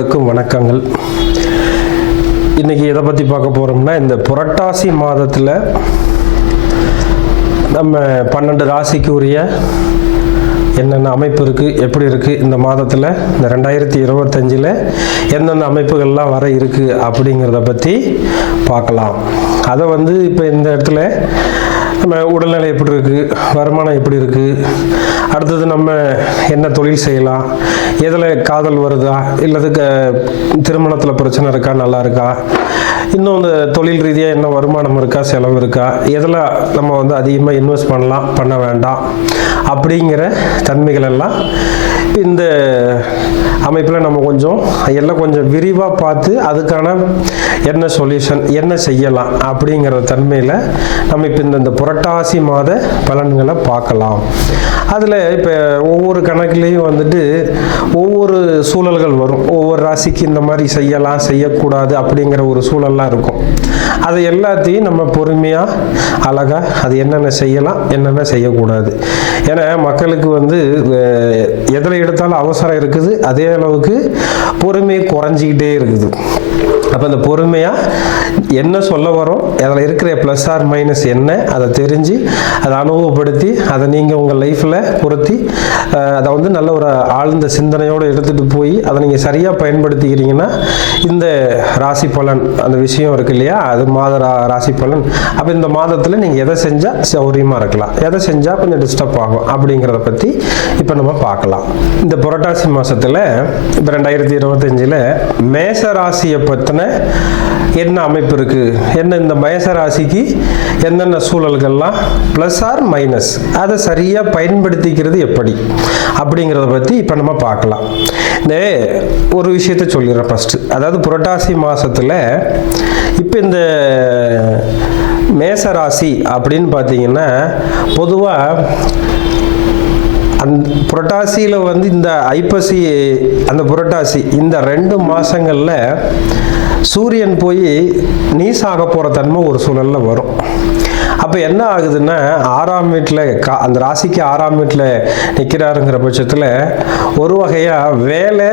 அனைவருக்கும் வணக்கங்கள். இன்றைக்கி எதை பற்றி பார்க்க போகிறோம்னா, இந்த புரட்டாசி மாதத்தில் நம்ம 12 ராசிக்கு உரிய என்னென்ன அமைப்பு இருக்குது, எப்படி இருக்குது, இந்த மாதத்தில் இந்த 2025 எந்தெந்த அமைப்புகள்லாம் வர இருக்குது அப்படிங்கிறத பற்றி பார்க்கலாம். அதை இப்போ இந்த இடத்துல நம்ம உடல்நிலை எப்படி இருக்குது, வருமானம் எப்படி இருக்குது, அடுத்தது நம்ம என்ன தொழில் செய்யலாம், எதில் காதல் வருதா, இல்லது திருமணத்தில் பிரச்சனை இருக்கா, நல்லா இருக்கா, இன்னும் இந்த தொழில் ரீதியாக என்ன வருமானம் இருக்கா, செலவு இருக்கா, எதில் நம்ம அதிகமாக இன்வெஸ்ட் பண்ணலாம், பண்ண வேண்டாம் அப்படிங்கிற தன்மைகள் எல்லாம் இந்த அமைப்பில் நம்ம கொஞ்சம் விரிவாக பார்த்து அதுக்கான என்ன சொல்யூஷன், என்ன செய்யலாம் அப்படிங்கிற தன்மையில் நம்ம இப்போ இந்த புரட்டாசி மாத பலன்களை பார்க்கலாம். அதில் இப்போ ஒவ்வொரு கணக்குலேயும் ஒவ்வொரு சூழல்கள் வரும். ஒவ்வொரு ராசிக்கு இந்த மாதிரி செய்யலாம், செய்யக்கூடாது அப்படிங்கிற ஒரு சூழல்லாம் இருக்கும். அது எல்லாத்தையும் நம்ம பொறுமையாக அழகாக அது என்னென்ன செய்யலாம், என்னென்ன செய்யக்கூடாது. ஏன்னா மக்களுக்கு எதில் எடுத்தாலும் அவசரம் இருக்குது, அதே அளவுக்கு பொறுமை குறைஞ்சிக்கிட்டே இருக்குது. அப்போ அந்த பொறுமையாக என்ன சொல்ல வரோம், அதில் இருக்கிற ப்ளஸ் ஆர் மைனஸ் என்ன, அதை தெரிஞ்சு அதை அனுபவப்படுத்தி அதை நீங்கள் உங்கள் லைஃப்பில் பொருத்தி அதை நல்ல ஒரு ஆழ்ந்த சிந்தனையோடு எடுத்துகிட்டு போய் அதை நீங்கள் சரியாக பயன்படுத்திக்கிறீங்கன்னா இந்த ராசி பலன் அந்த விஷயம் இருக்கு இல்லையா, அது மாத ராசி பலன். அப்போ இந்த மாதத்தில் நீங்கள் எதை செஞ்சால் சௌரியமாக இருக்கலாம், எதை செஞ்சால் கொஞ்சம் டிஸ்டர்ப் ஆகும் அப்படிங்கிறத பற்றி இப்போ நம்ம பார்க்கலாம். இந்த புரட்டாசி மாதத்தில் இப்போ 2025 மேச ராசியை பற்றின என்ன அமைப்பு இருக்குது, என்ன இந்த மேச ராசிக்கு என்னென்ன சூழல்கள்லாம் ப்ளஸ் ஆர் மைனஸ், அதை சரியாக பயன்படுத்திக்கிறது எப்படி அப்படிங்கிறத பற்றி இப்போ நம்ம பார்க்கலாம். இந்த ஒரு விஷயத்தை சொல்லிடுறேன் ஃபஸ்ட்டு. அதாவது புரட்டாசி மாதத்தில் இப்போ இந்த மேச ராசி அப்படின்னு பார்த்தீங்கன்னா பொதுவாக புரட்டாசியில் இந்த ஐப்பசி அந்த புரட்டாசி இந்த 2 மாதங்களில் சூரியன் போய் நீசாக போகிற தன்மை ஒரு சூழலில் வரும். அப்போ என்ன ஆகுதுன்னா 6ஆம் வீட்டில் அந்த ராசிக்கு 6ஆம் வீட்டில் நிற்கிறாருங்கிற பட்சத்தில் ஒரு வகையாக வேலை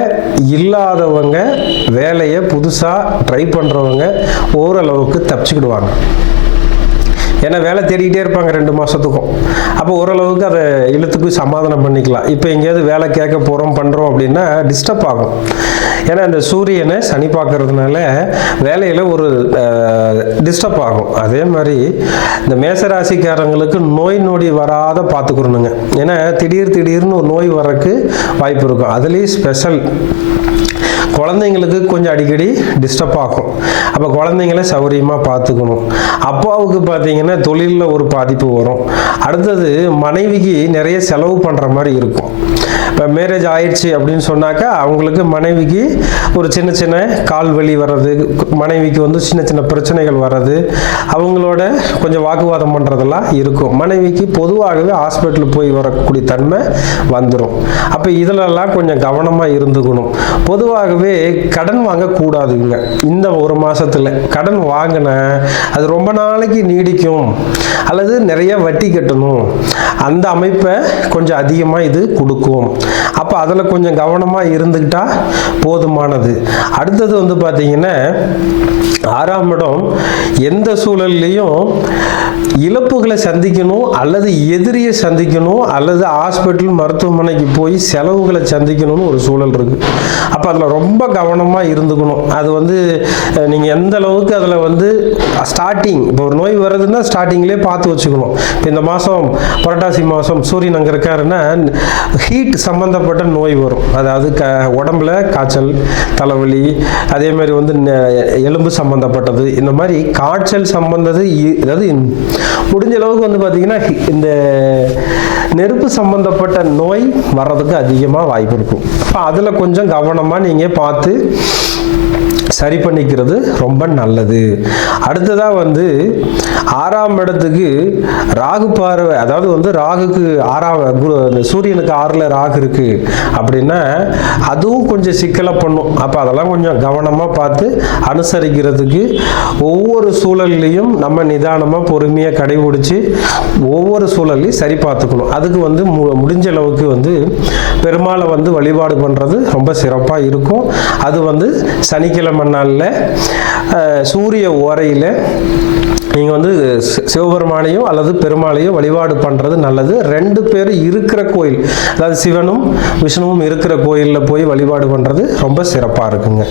இல்லாதவங்க, வேலையை புதுசாக ட்ரை பண்ணுறவங்க ஓரளவுக்கு தப்பிச்சுக்கிடுவாங்க. ஏன்னா வேலை தேடிக்கிட்டே இருப்பாங்க 2 மாதத்துக்கும். அப்போ ஓரளவுக்கு அதை இழுத்துக்கு சமாதானம் பண்ணிக்கலாம். இப்போ எங்கேயாவது வேலை கேட்க போகிறோம் பண்ணுறோம் அப்படின்னா டிஸ்டர்ப் ஆகும். ஏன்னா இந்த சூரியனை சனி பார்க்கறதுனால வேலையில் ஒரு டிஸ்டர்ப் ஆகும். அதே மாதிரி இந்த மேசராசிக்காரங்களுக்கு நோய் நொடி வராத பார்த்துக்கணுங்க. ஏன்னா திடீர்னு ஒரு நோய் வரக்கு வாய்ப்பு இருக்கும். அதுலேயும் ஸ்பெஷல் குழந்தைங்களுக்கு கொஞ்சம் அடிக்கடி டிஸ்டர்ப் ஆகும். அப்போ குழந்தைங்கள சௌரியமாக பார்த்துக்கணும். அப்பாவுக்கு பார்த்தீங்கன்னா தொழிலில் ஒரு பாதிப்பு வரும். அடுத்தது மனைவிக்கு நிறைய செலவு பண்ணுற மாதிரி இருக்கும். இப்போ மேரேஜ் ஆயிடுச்சு அப்படின்னு சொன்னாக்கா அவங்களுக்கு மனைவிக்கு ஒரு சின்ன கால் வலி வர்றது, மனைவிக்கு சின்ன பிரச்சனைகள் வர்றது, அவங்களோட கொஞ்சம் வாக்குவாதம் பண்ணுறதெல்லாம் இருக்கும். மனைவிக்கு பொதுவாகவே ஹாஸ்பிட்டல் போய் வரக்கூடிய தன்மை வந்துடும். அப்போ இதிலெல்லாம் கொஞ்சம் கவனமாக இருந்துக்கணும். பொதுவாகவே கடன் வாங்கக்கூடாதுங்க. இந்த ஒரு மாதத்தில் கடன் வாங்கின அது ரொம்ப நாளைக்கு நீடிக்கும் அல்லது நிறைய வட்டி கட்டணும், அந்த அமைப்பை கொஞ்சம் அதிகமாக இது கொடுக்கும். அப்போ அதில் கொஞ்சம் கவனமாக இருந்துக்கிட்டா போதுமானது. அடுத்தது பார்த்தீங்கன்னா 6ஆம் இடம் எந்த சூழல்லையும் இழப்புகளை சந்திக்கணும் அல்லது எதிரியை சந்திக்கணும் அல்லது ஹாஸ்பிட்டல் மருத்துவமனைக்கு போய் செலவுகளை சந்திக்கணும்னு ஒரு சூழல் இருக்குது. அப்போ அதில் ரொம்ப கவனமாக இருந்துக்கணும். அது நீங்கள் எந்த அளவுக்கு அதில் ஸ்டார்டிங் இப்போ ஒரு நோய் வருதுன்னா ஸ்டார்டிங்லேயே பார்த்து வச்சுக்கணும். இப்போ இந்த மாதம் புரட்டாசி மாதம் சூரியன் அங்கே இருக்காருன்னா ஹீட் சம்மந்தப்பட்ட நோய் வரும். அதாவது உடம்புல காய்ச்சல், தலைவலி, அதே மாதிரி எலும்பு சம்மந்தப்பட்டது, இந்த மாதிரி காய்ச்சல் சம்பந்தது, அதாவது முடிஞ்ச அளவுக்கு பார்த்தீங்கன்னா இந்த நெருப்பு சம்பந்தப்பட்ட நோய் வர்றதுக்கு அதிகமாக வாய்ப்பு இருக்கும். அப்போ அதில் கொஞ்சம் கவனமாக நீங்கள் பார்த்து சரி பண்ணிக்கிறது ரொம்ப நல்லது. அடுத்ததாக வந்து 6ஆம் இடத்துக்கு ராகு பார்வை, அதாவது வந்து ராகுக்கு 6ஆம் சூரியனுக்கு 6ல் ராகு இருக்கு அப்படின்னா அதுவும் கொஞ்சம் சிக்கலை பண்ணும். அப்போ அதெல்லாம் கொஞ்சம் கவனமாக பார்த்து அனுசரிக்கிறதுக்கு ஒவ்வொரு சூழல்லையும் நம்ம நிதானமாக பொறுமையாக கடைபிடிச்சு ஒவ்வொரு சூழல்லையும் சரி பார்த்துக்கணும். அதுக்கு வந்து முடிஞ்ச அளவுக்கு வந்து பெருமாளை வந்து வழிபாடு பண்ணுறது ரொம்ப சிறப்பாக இருக்கும். அது வந்து சனிக்கிழமை நாளில் சூரிய ஓரையில் நீங்கள் வந்து சிவபெருமானையோ அல்லது பெருமாளையோ வழிபாடு பண்ணுறது நல்லது. 2 பேர் இருக்கிற கோயில், அதாவது சிவனும் விஷ்ணுவும் இருக்கிற கோயிலில் போய் வழிபாடு பண்ணுறது ரொம்ப சிறப்பாக இருக்குங்க.